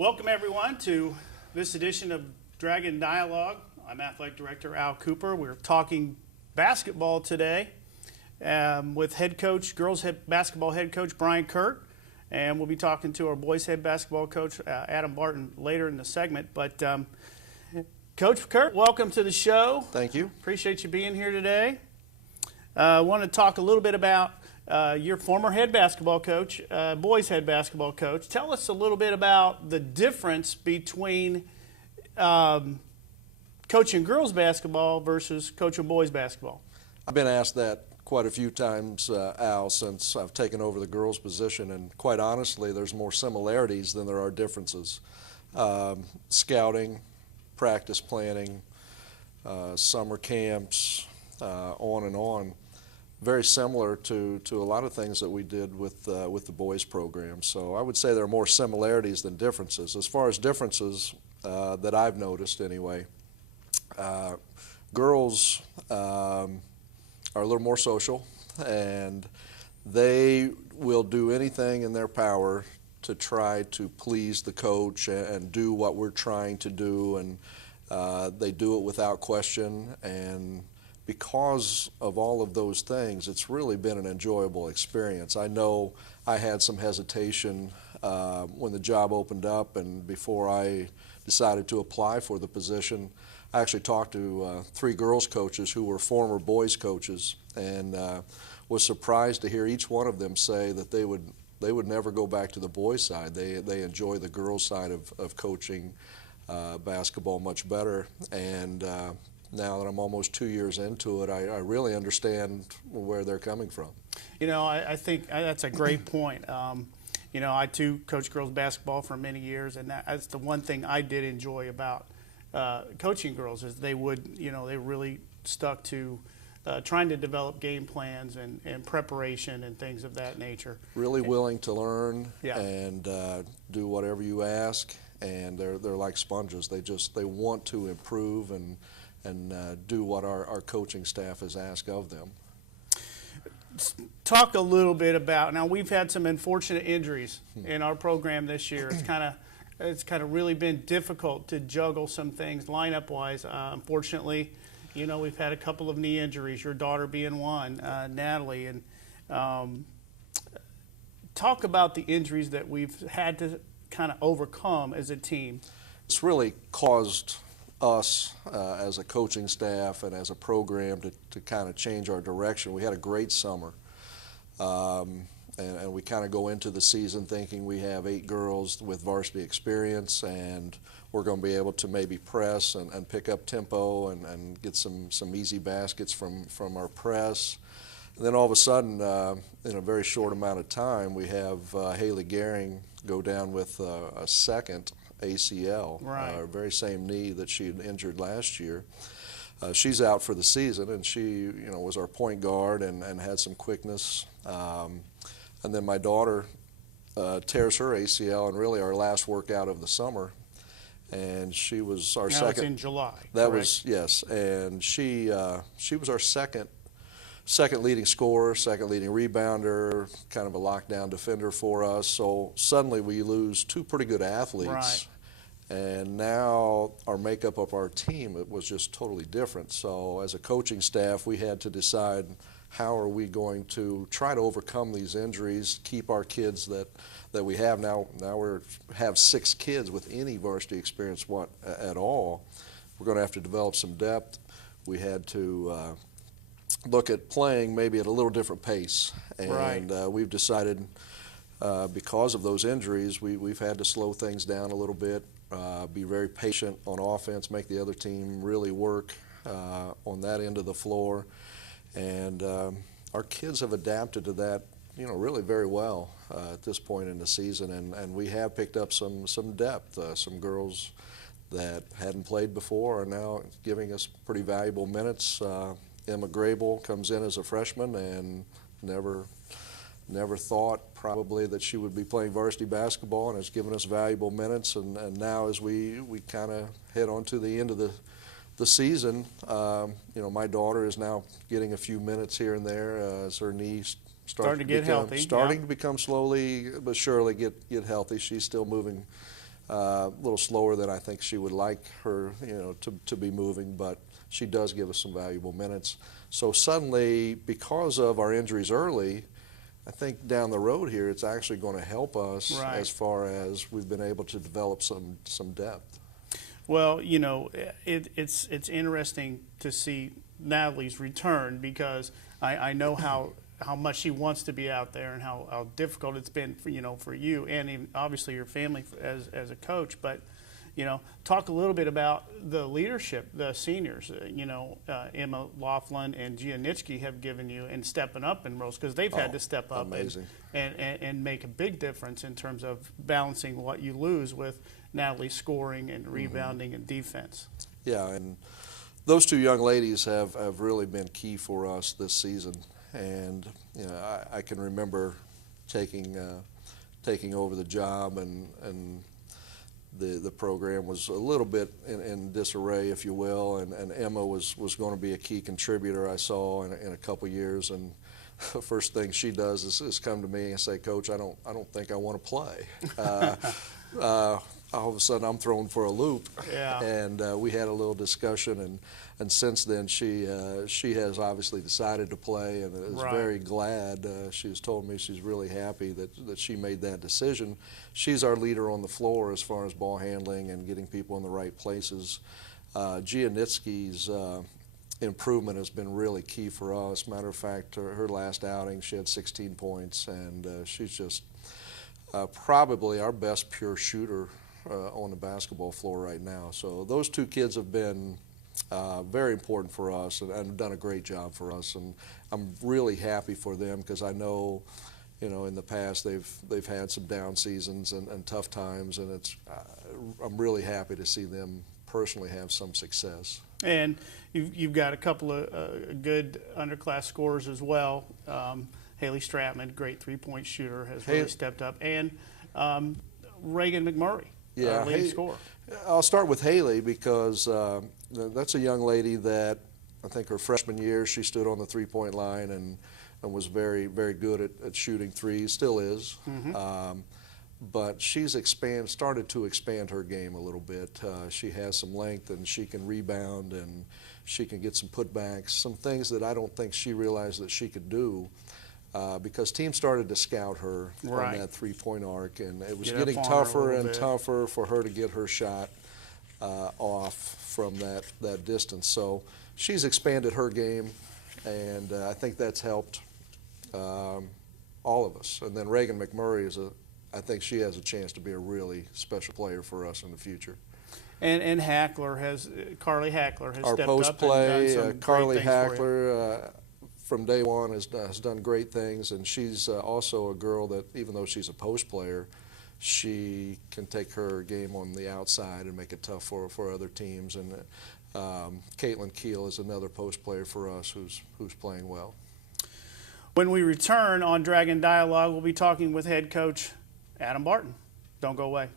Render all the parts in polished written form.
Welcome everyone to this edition of Dragon Dialogue. I'm Athletic Director Al Cooper. We're talking basketball today with girls basketball head coach Brian Kurt, and we'll be talking to our boys head basketball coach Adam Barton later in the segment. But Coach Kurt, welcome to the show. Thank you. Appreciate you being here today. I want to talk a little bit about your former head basketball coach, boys head basketball coach. Tell us a little bit about the difference between coaching girls basketball versus coaching boys basketball. I've been asked that quite a few times, Al, since I've taken over the girls position, and quite honestly, there's more similarities than there are differences. Scouting, practice planning, summer camps, on and on. Very similar to a lot of things that we did with the boys program. So I would say there are more similarities than differences. As far as differences that I've noticed anyway, girls are a little more social, and they will do anything in their power to try to please the coach and do what we're trying to do, and they do it without question. And because of all of those things, it's really been an enjoyable experience. I know I had some hesitation when the job opened up, and before I decided to apply for the position, I actually talked to 3 girls coaches who were former boys coaches, and was surprised to hear each one of them say that they would never go back to the boys side. They enjoy the girls side of coaching basketball much better. And now that I'm almost 2 years into it, I really understand where they're coming from. You know, I think that's a great point. You know, I too coached girls basketball for many years, and that's the one thing I did enjoy about coaching girls is they really stuck to trying to develop game plans and preparation and things of that nature. Really willing to learn, yeah, and do whatever you ask, and they're like sponges. They want to improve and do what our coaching staff has asked of them. Talk a little bit about, now we've had some unfortunate injuries in our program this year. It's kind of really been difficult to juggle some things lineup wise. Unfortunately, you know, we've had a couple of knee injuries, your daughter being one, Natalie, and talk about the injuries that we've had to kind of overcome as a team. It's really caused us as a coaching staff and as a program to kind of change our direction. We had a great summer, and we kind of go into the season thinking we have 8 girls with varsity experience, and we're going to be able to maybe press and pick up tempo and get some easy baskets from our press. And then all of a sudden, in a very short amount of time, we have Haley Gehring go down with a second ACL, right. Very same knee that she had injured last year. She's out for the season, and she, was our point guard and had some quickness. And then my daughter tears her ACL, and really our last workout of the summer. And she was our second. That was in July. That correct? Was yes, and she was our second leading scorer, second leading rebounder, kind of a lockdown defender for us. So suddenly we lose 2 pretty good athletes. Right. And now our makeup of our team, it was just totally different. So as a coaching staff, we had to decide how are we going to try to overcome these injuries, keep our kids that we have. Now we have 6 kids with any varsity experience at all. We're going to have to develop some depth. We had to look at playing maybe at a little different pace. And right. We've decided because of those injuries, we've had to slow things down a little bit, be very patient on offense, make the other team really work on that end of the floor. And our kids have adapted to that, really very well at this point in the season. And we have picked up some depth. Some girls that hadn't played before are now giving us pretty valuable minutes. Emma Grable comes in as a freshman and never thought probably that she would be playing varsity basketball, and has given us valuable minutes. And now as we kind of head on to the end of the season, my daughter is now getting a few minutes here and there as her knees starting to become slowly but surely get healthy. She's still moving a little slower than I think she would like her, to be moving, but she does give us some valuable minutes. So suddenly, because of our injuries early, I think down the road here, it's actually going to help us Right. as far as we've been able to develop some depth. Well, it's interesting to see Natalie's return, because I know how much she wants to be out there and how difficult it's been for you and even obviously your family as a coach. But talk a little bit about the leadership the seniors, Emma Laughlin and Gia Nitschke have given you in stepping up in roles, because they've had to step up and make a big difference in terms of balancing what you lose with Natalie scoring and rebounding and defense. Yeah, and those two young ladies have really been key for us this season. And I can remember taking over the job, and the program was a little bit in disarray, if you will, and Emma was going to be a key contributor, I saw, in a couple years. And the first thing she does is come to me and say, "Coach, I don't think I want to play." All of a sudden, I'm thrown for a loop. Yeah. And we had a little discussion, and since then she has obviously decided to play, and is Right. very glad. She's told me she's really happy that she made that decision. She's our leader on the floor as far as ball handling and getting people in the right places. Gia Nitschke's improvement has been really key for us. Matter of fact, her last outing, she had 16 points, and she's just probably our best pure shooter on the basketball floor right now. So those two kids have been very important for us and done a great job for us. And I'm really happy for them, because I know, in the past they've had some down seasons and tough times, and I'm really happy to see them personally have some success. And you've got a couple of good underclass scorers as well. Haley Stratman, great three-point shooter, has really stepped up, and Reagan McMurray, leading scorer. I'll start with Haley, because that's a young lady that I think her freshman year she stood on the three-point line and was very, very good at shooting threes, still is. Mm-hmm. But she's started to expand her game a little bit. She has some length, and she can rebound, and she can get some putbacks, some things that I don't think she realized that she could do. Because teams started to scout her Right. on that three-point arc, and it was Get getting up on her a tougher little and bit. tougher for her to get her shot off from that distance. So she's expanded her game, and I think that's helped all of us. And then Reagan McMurray I think she has a chance to be a really special player for us in the future. And Carly Hackler has Our stepped post up play, and done some Carly great things for you. Hackler, from day one has done great things, and she's also a girl that, even though she's a post player, she can take her game on the outside and make it tough for other teams. And Caitlin Keel is another post player for us who's playing well. When we return on Dragon Dialogue, we'll be talking with head coach Adam Barton. Don't go away.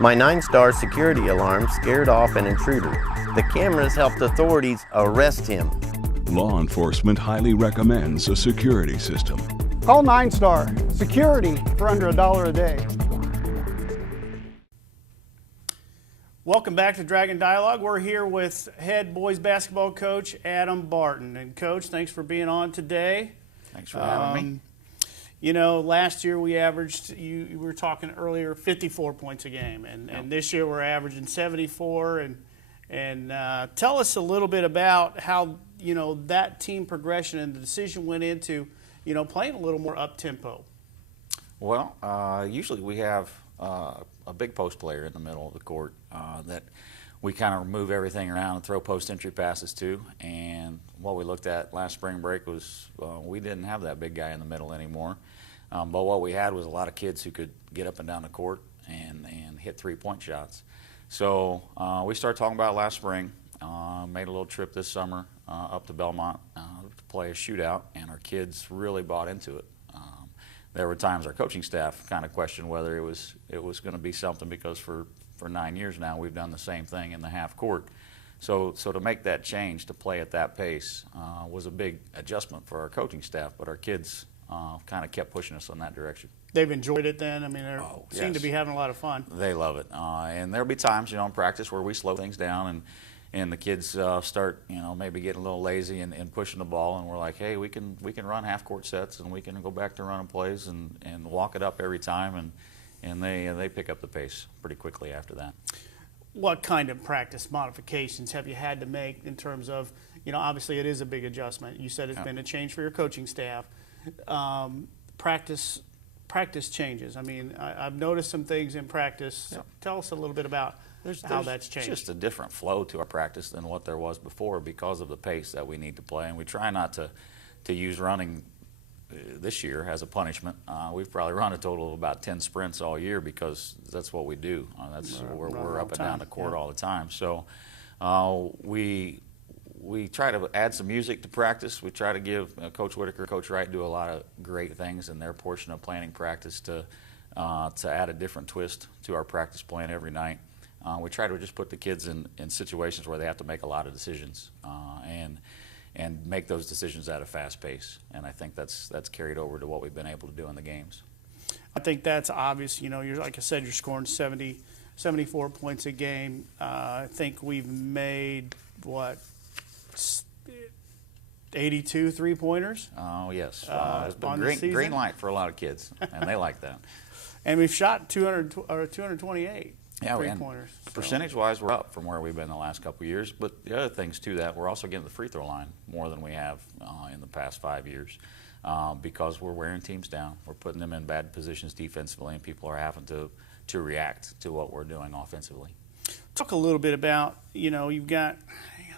My 9-star security alarm scared off an intruder. The cameras helped authorities arrest him. Law enforcement highly recommends a security system. Call 9-Star. Security for under $1 a day. Welcome back to Dragon Dialogue. We're here with head boys basketball coach Adam Barton. And Coach, thanks for being on today. Thanks for having me. Last year we averaged, you were talking earlier, 54 points a game. And this year we're averaging 74. And tell us a little bit about how, that team progression and the decision went into, playing a little more up-tempo. Well, usually we have a big post player in the middle of the court that we kind of move everything around and throw post-entry passes to. And what we looked at last spring break was we didn't have that big guy in the middle anymore. But what we had was a lot of kids who could get up and down the court and hit three-point shots. So we started talking about it last spring, made a little trip this summer up to Belmont to play a shootout, and our kids really bought into it. There were times our coaching staff kind of questioned whether it was going to be something, because for for 9 years now, we've done the same thing in the half court. So to make that change, to play at that pace, was a big adjustment for our coaching staff, but our kids kind of kept pushing us in that direction. They've enjoyed it then? I mean, they seem yes. to be having a lot of fun. They love it. And there'll be times, in practice where we slow things down and the kids start, maybe getting a little lazy and pushing the ball, and we're like, hey, we can run half-court sets, and we can go back to running plays and walk it up every time, and they pick up the pace pretty quickly after that. What kind of practice modifications have you had to make in terms of, obviously it is a big adjustment. You said it's been a change for your coaching staff. Practice changes. I mean, I've noticed some things in practice. Yep. Tell us a little bit about how that's changed. Just a different flow to our practice than what there was before because of the pace that we need to play. And we try not to use running this year as a punishment. We've probably run a total of about 10 sprints all year because that's what we do. We're up and down the court all the time. So we try to add some music to practice. We try to give Coach Whitaker, Coach Wright do a lot of great things in their portion of planning practice to add a different twist to our practice plan every night. We try to just put the kids in situations where they have to make a lot of decisions and make those decisions at a fast pace. And I think that's carried over to what we've been able to do in the games. I think that's obvious. You're, like I said, you're scoring 74 points a game. I think we've made, 82 three-pointers? Oh, yes. It's on the been season? green light for a lot of kids, and they like that. And we've shot 228 three-pointers. Percentage-wise, we're up from where we've been the last couple of years. But the other things to that, we're also getting the free throw line more than we have in the past 5 years because we're wearing teams down. We're putting them in bad positions defensively, and people are having to react to what we're doing offensively. Talk a little bit about, you've got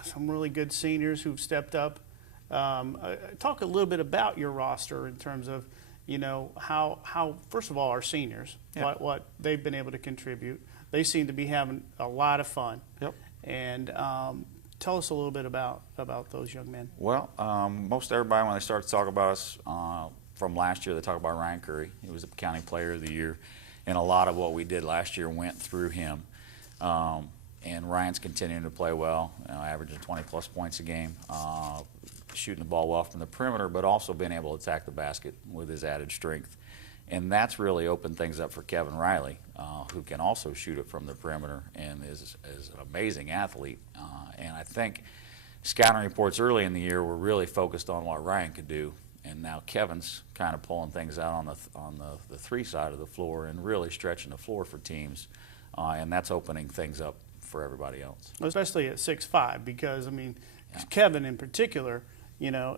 some really good seniors who've stepped up. Talk a little bit about your roster in terms of, how first of all, our seniors, what they've been able to contribute. They seem to be having a lot of fun. Yep. And tell us a little bit about those young men. Well, most everybody, when they start to talk about us from last year, they talk about Ryan Curry. He was the County Player of the Year. And a lot of what we did last year went through him. And Ryan's continuing to play well, averaging 20-plus points a game, shooting the ball well from the perimeter, but also being able to attack the basket with his added strength. And that's really opened things up for Kevin Riley, who can also shoot it from the perimeter and is an amazing athlete. And I think scouting reports early in the year were really focused on what Ryan could do. And now Kevin's kind of pulling things out on the three side of the floor and really stretching the floor for teams. And that's opening things up for everybody else. Especially at 6'5", because, Kevin in particular,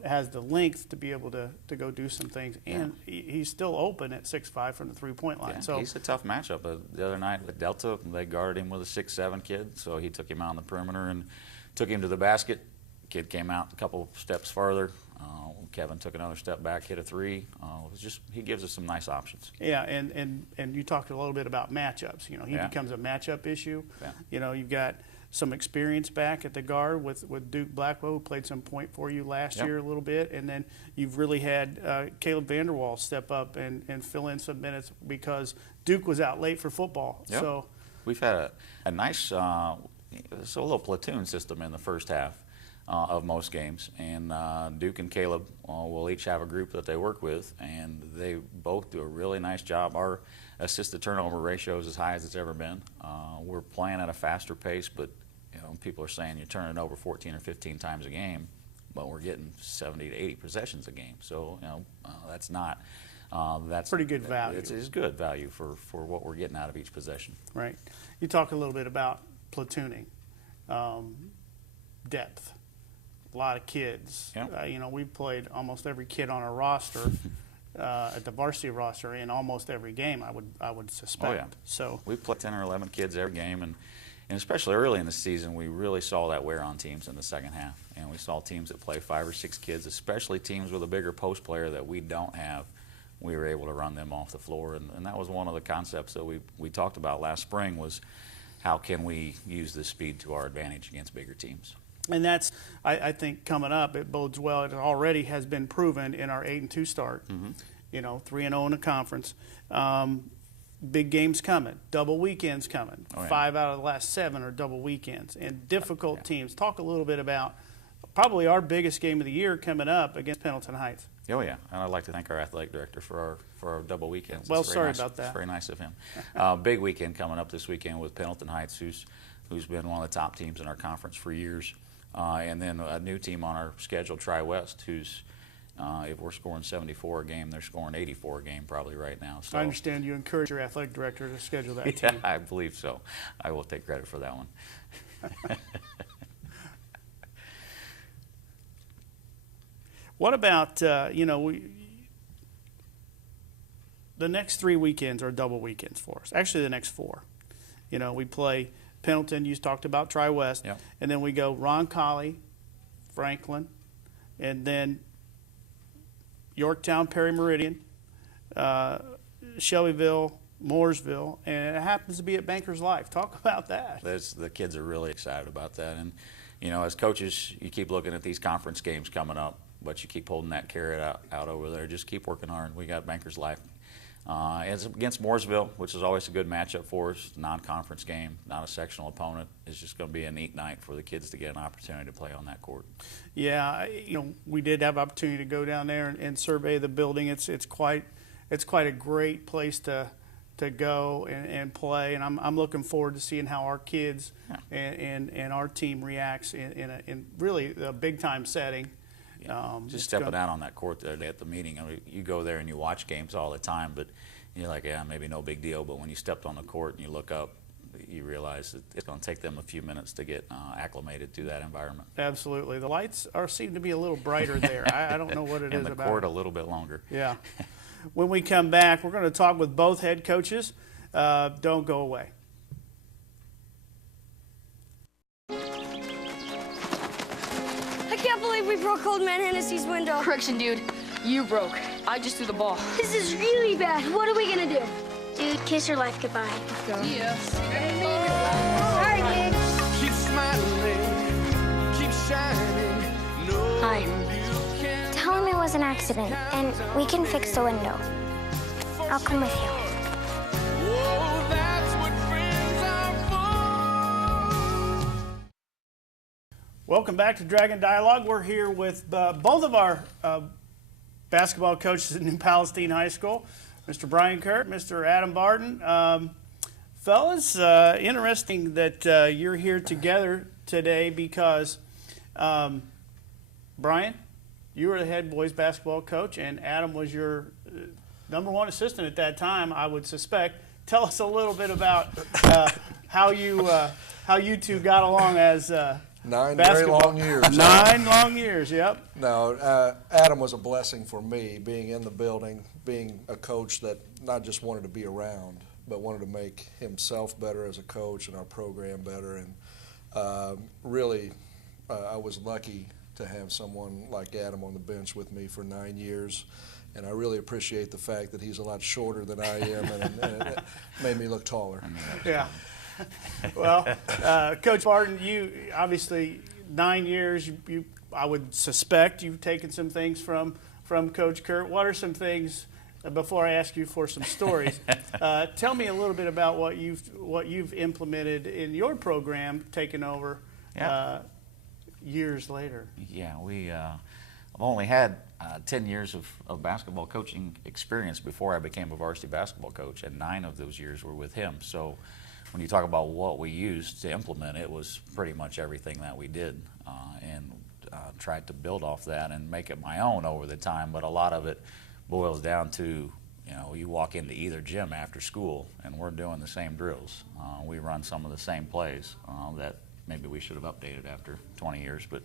has the length to be able to go do some things. And he's still open at 6'5" from the three-point line. Yeah, so he's a tough matchup. The other night with Delta, they guarded him with a 6'7" kid, so he took him out on the perimeter and took him to the basket. Kid came out a couple steps farther. Kevin took another step back, hit a three. He gives us some nice options. Yeah, and you talked a little bit about matchups. He becomes a matchup issue. Yeah. You've got some experience back at the guard with Duke Blackwell, who played some point for you last year a little bit, and then you've really had Caleb Vanderwall step up and fill in some minutes because Duke was out late for football. Yep. So we've had a nice little platoon system in the first half of most games, and Duke and Caleb will each have a group that they work with, and they both do a really nice job. Our assist turnover ratio is as high as it's ever been. We're playing at a faster pace, but people are saying you're turning over 14 or 15 times a game, but we're getting 70 to 80 possessions a game. So that's not that's pretty good value. It's good value for what we're getting out of each possession. Right. You talk a little bit about platooning, depth. A lot of kids. Yeah. We've played almost every kid on our roster, at the varsity roster, in almost every game. I would suspect. Oh, yeah. So we play 10 or 11 kids every game, and especially early in the season, we really saw that wear on teams in the second half. And we saw teams that play 5 or 6 kids, especially teams with a bigger post player that we don't have. We were able to run them off the floor, and that was one of the concepts that we talked about last spring was how can we use this speed to our advantage against bigger teams. And that's, I think, coming up, it bodes well. It already has been proven in our 8-2 start, 3-0 in the conference. big games coming, double weekends coming. Oh, yeah. 5 out of the last 7 are double weekends, and difficult teams. Talk a little bit about probably our biggest game of the year coming up against Pendleton Heights. Oh yeah, and I'd like to thank our athletic director for our double weekends. Well, It's very sorry nice. about that. It's very nice of him. Big weekend coming up this weekend with Pendleton Heights, who's been one of the top teams in our conference for years, and then a new team on our schedule, Tri-West, who's if we're scoring 74 a game, they're scoring 84 a game probably right now. So I understand you encourage your athletic director to schedule that yeah, team. I believe so. I will take credit for that one. What about, the next 3 weekends are double weekends for us. Actually, the next 4. We play Pendleton, you talked about Tri-West, Yep. and then we go Roncalli, Franklin, and then Yorktown, Perry Meridian, Shelbyville, Mooresville, and it happens to be at Bankers Life. Talk about that. The kids are really excited about that. And, as coaches, you keep looking at these conference games coming up, but you keep holding that carrot out over there. Just keep working hard. We got Bankers Life. It's against Mooresville, which is always a good matchup for us. Non-conference game, not a sectional opponent. It's just going to be a neat night for the kids to get an opportunity to play on that court. Yeah, we did have opportunity to go down there and survey the building. It's quite a great place to go and play, and I'm looking forward to seeing how our kids and our team reacts in really a big time setting. Just stepping out on that court the other day at the meeting. I mean, you go there and you watch games all the time, but you're like, yeah, maybe no big deal. But when you stepped on the court and you look up, you realize that it's going to take them a few minutes to get acclimated to that environment. Absolutely. The lights seem to be a little brighter there. I don't know what it is And the about court it. a little bit longer. Yeah. When we come back, we're going to talk with both head coaches. Don't go away. I can't believe we broke Old Man Hennessy's window. Correction, dude. You broke. I just threw the ball. This is really bad. What are we gonna do? Dude, kiss your life goodbye. Yeah. Sorry, dude. Keep smiling, keep shining. No, Hi. you can. Tell him it was an accident, and we can fix the window. I'll come with you. Oh, that's what friends are for. Welcome back to Dragon Dialogue. We're here with both of our basketball coaches at New Palestine High School, Mr. Brian Kurt, Mr. Adam Barton. Fellas, interesting that you're here together today because, Brian, you were the head boys basketball coach, and Adam was your number one assistant at that time, I would suspect. Tell us a little bit about how you two got along as 9 very long years. 9 long years, yep. No, Adam was a blessing for me, being in the building, being a coach that not just wanted to be around, but wanted to make himself better as a coach and our program better. And really, I was lucky to have someone like Adam on the bench with me for 9 years. And I really appreciate the fact that he's a lot shorter than I am, and it made me look taller. Yeah. Well, Coach Barton, you obviously 9 years. You, I would suspect you've taken some things from Coach Kurt. What are some things? Before I ask you for some stories, tell me a little bit about what you've implemented in your program, taking over years later. Yeah, I've only had 10 years of basketball coaching experience before I became a varsity basketball coach, and 9 of those years were with him. So when you talk about what we used to implement, it was pretty much everything that we did, and tried to build off that and make it my own over the time. But a lot of it boils down to, you walk into either gym after school and we're doing the same drills. We run some of the same plays that maybe we should have updated after 20 years, but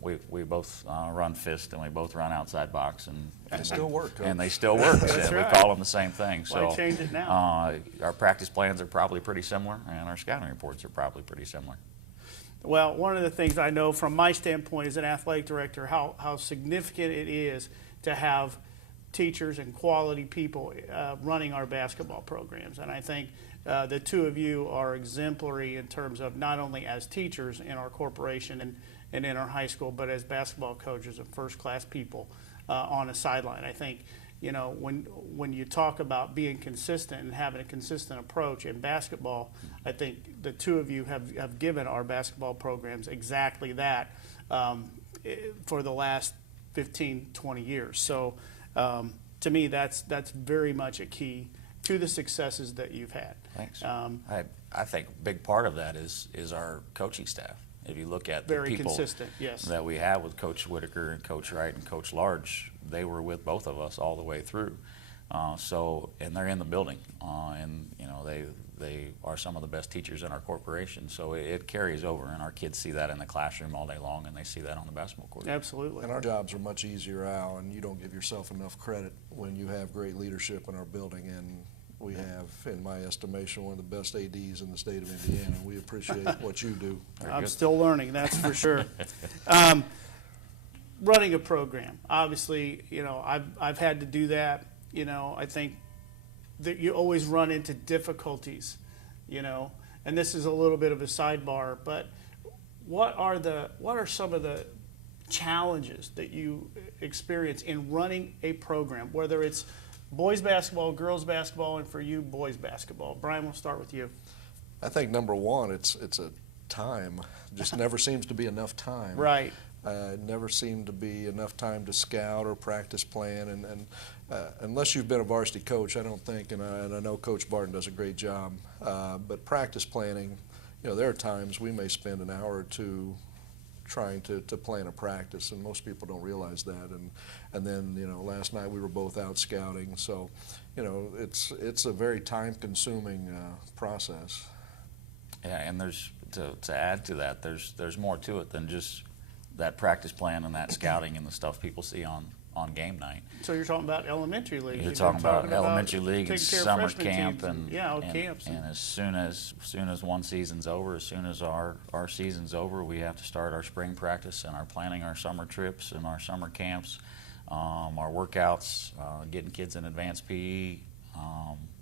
we both run fist and we both run outside box, and They still work, Coach. And they still work. That's We right. call them the same thing. Why change it now? Our practice plans are probably pretty similar, and our scouting reports are probably pretty similar. Well, one of the things I know from my standpoint as an athletic director, how significant it is to have teachers and quality people running our basketball programs. And I think the two of you are exemplary in terms of not only as teachers in our corporation and in our high school, but as basketball coaches and first-class people on a sideline. I think you know, when you talk about being consistent and having a consistent approach in basketball, I think the two of you have given our basketball programs exactly that for the last 15, 20 years. So to me, that's very much a key to the successes that you've had. Thanks. I think a big part of that is our coaching staff. If you look at the Very people consistent, yes. that we have with Coach Whitaker and Coach Wright and Coach Large, they were with both of us all the way through. And they're in the building, and you know they are some of the best teachers in our corporation. So it carries over, and our kids see that in the classroom all day long, and they see that on the basketball court. Absolutely. And our jobs are much easier, Al, and you don't give yourself enough credit when you have great leadership in our building. And we have, in my estimation, one of the best ADs in the state of Indiana. We appreciate what you do. I'm still learning, that's for sure. Running a program, obviously, you know, I've had to do that. You know, I think that you always run into difficulties, you know, and this is a little bit of a sidebar, but what are some of the challenges that you experience in running a program, whether it's boys basketball, girls basketball, and for you, boys basketball? Brian, we'll start with you. I think number one, it's a time. Just never seems to be enough time. Right. Never seemed to be enough time to scout or practice plan, and unless you've been a varsity coach, I don't think, and I know Coach Barton does a great job, but practice planning, you know, there are times we may spend an hour or two trying to plan a practice, and most people don't realize that. And then, you know, last night we were both out scouting, so, you know, it's a very time-consuming process. Yeah, and there's to add to that, there's more to it than just that practice plan and that scouting and the stuff people see on game night. So you're talking about elementary league. You're talking about elementary league and taking care of summer freshman camp teams and camps. And as soon as one season's over, as soon as our season's over, we have to start our spring practice and our planning our summer trips and our summer camps, our workouts, getting kids in advanced PE,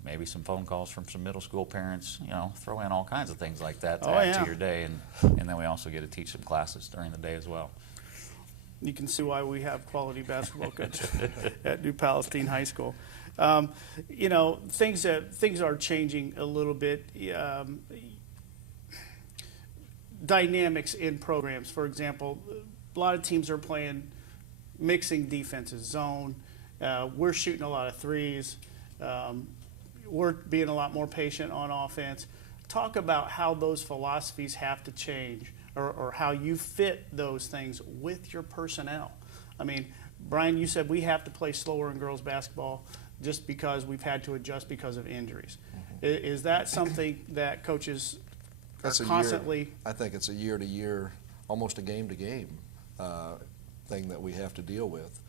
maybe some phone calls from some middle school parents. You know, throw in all kinds of things like that to add to your day, and then we also get to teach some classes during the day as well. You can see why we have quality basketball coaches at New Palestine High School. You know, things are changing a little bit. Dynamics in programs, for example, a lot of teams are playing mixing defenses, zone. We're shooting a lot of threes. We're being a lot more patient on offense. Talk about how those philosophies have to change, or how you fit those things with your personnel. I mean, Brian, you said we have to play slower in girls basketball just because we've had to adjust because of injuries. Mm-hmm. Is that something that coaches are constantly? I think it's a year-to-year, almost a game-to-game thing that we have to deal with.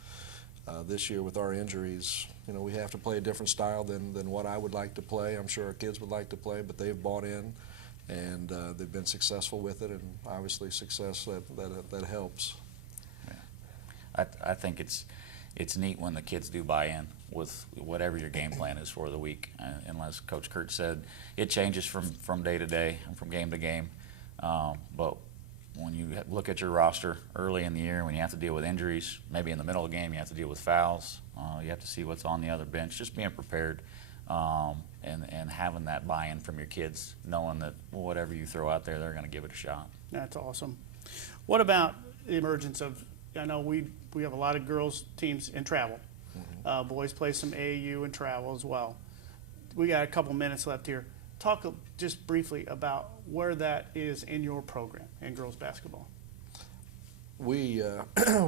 This year with our injuries, you know, we have to play a different style than what I would like to play. I'm sure our kids would like to play, but they've bought in, and they've been successful with it, and obviously success that helps. Yeah. I think it's neat when the kids do buy in with whatever your game plan is for the week. And as Coach Kurt said, it changes from day to day and from game to game. But when you look at your roster early in the year, when you have to deal with injuries, maybe in the middle of the game you have to deal with fouls, you have to see what's on the other bench, just being prepared and having that buy-in from your kids, knowing that whatever you throw out there, they're going to give it a shot. That's awesome. What about the emergence of, I know we have a lot of girls teams in travel. Mm-hmm. Boys play some AAU and travel as well. We got a couple minutes left here. Talk just briefly about where that is in your program in girls basketball. We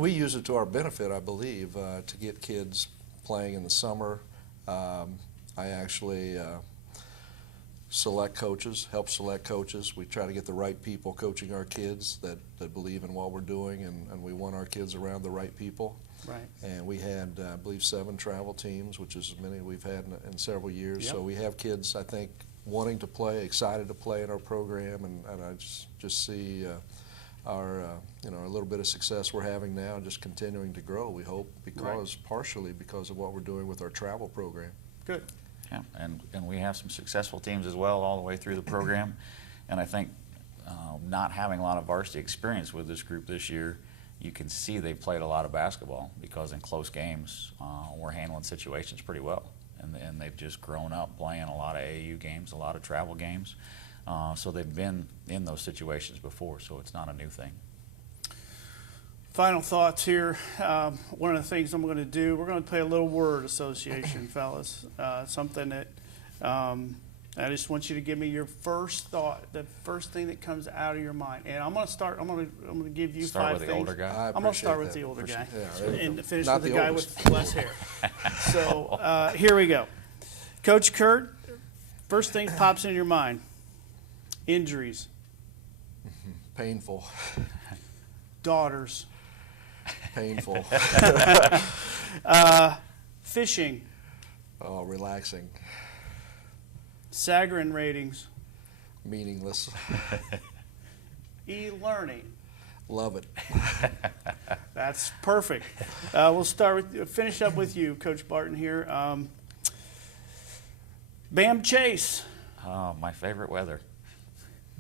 use it to our benefit, I believe, to get kids playing in the summer. I actually select coaches, help select coaches. We try to get the right people coaching our kids that believe in what we're doing, and we want our kids around the right people. Right. And we had, I believe, 7 travel teams, which is as many we've had in several years. Yep. So we have kids, I think, wanting to play, excited to play in our program, and I just see our a little bit of success we're having now, just continuing to grow. We hope partially because of what we're doing with our travel program. Good. Yeah, and we have some successful teams as well all the way through the program, and I think not having a lot of varsity experience with this group this year, you can see they've played a lot of basketball, because in close games, we're handling situations pretty well. And they've just grown up playing a lot of AAU games, a lot of travel games. So they've been in those situations before, so it's not a new thing. Final thoughts here. One of the things I'm going to do, we're going to play a little word association, fellas. Something that I just want you to give me your first thought, the first thing that comes out of your mind. And I'm going to start. I'm going to give you Start five with the things. older guy. I'm going to start with the older guy and finish Not with the the guy oldest. with less hair. So here we go. Coach Kurt, first thing pops in your mind: injuries, Painful. daughters, Painful. fishing, Oh, relaxing. Sagarin ratings, Meaningless. e-learning. Love it. That's perfect. We'll finish up with you, Coach Barton here. Bam Chase, Oh, my favorite weather.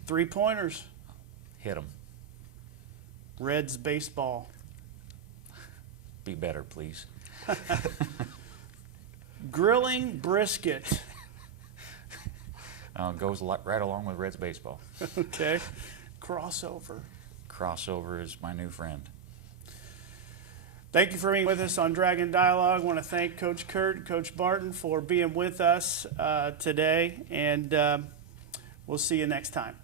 3-pointers, Hit them. Reds baseball, Be better, please. grilling brisket, Goes right along with Reds baseball. okay, crossover. Crossover is my new friend. Thank you for being with us on Dragon Dialogue. I want to thank Coach Kurt and Coach Barton for being with us today, and we'll see you next time.